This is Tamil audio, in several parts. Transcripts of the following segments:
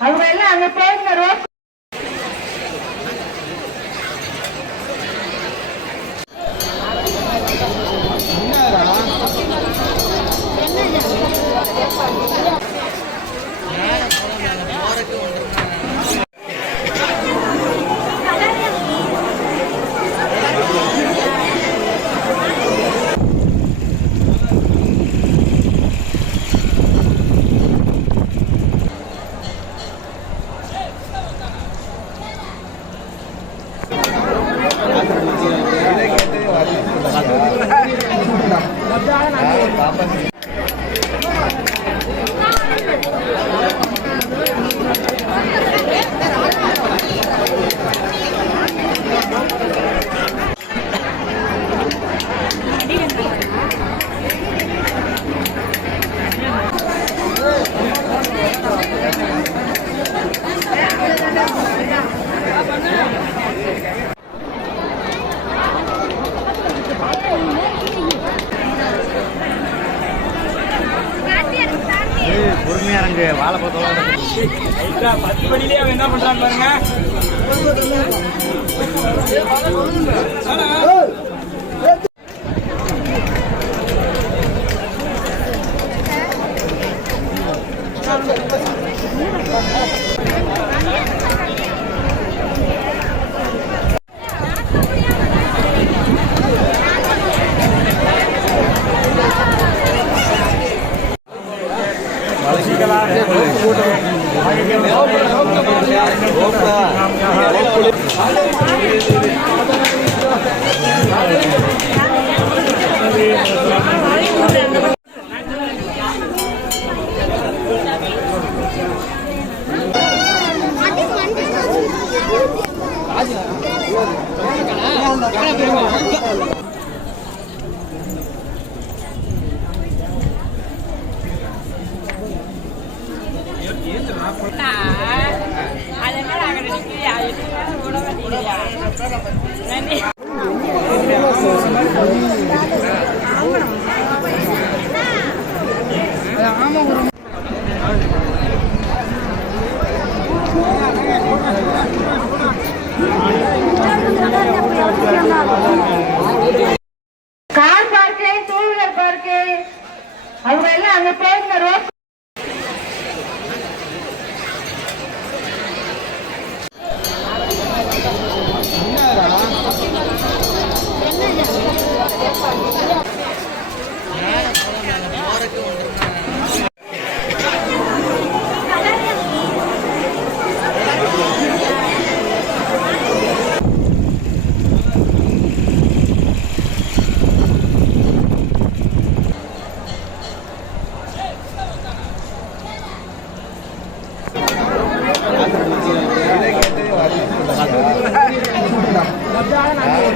அவங்க எல்லாம் அங்க போயிருந்த ரோஸ் பொறுமையா வாழைப்பழத்தோட பத்து மணிலேயே அவன் என்ன பண்றான்னு பாருங்க. না। Car park two wheeler park. அவங்க எல்லாம் அங்க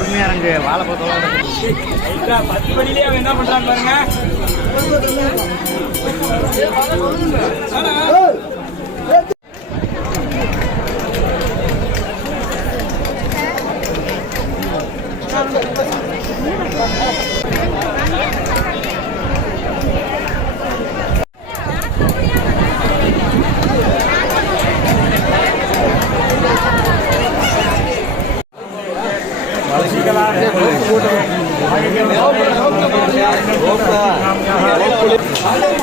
பொறுமையா இறங்கு வாழை ரைட்டா, பத்து படியிலே அவன் என்ன பண்றான்னு பாருங்க Thank you. 아니, 아니.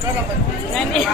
何？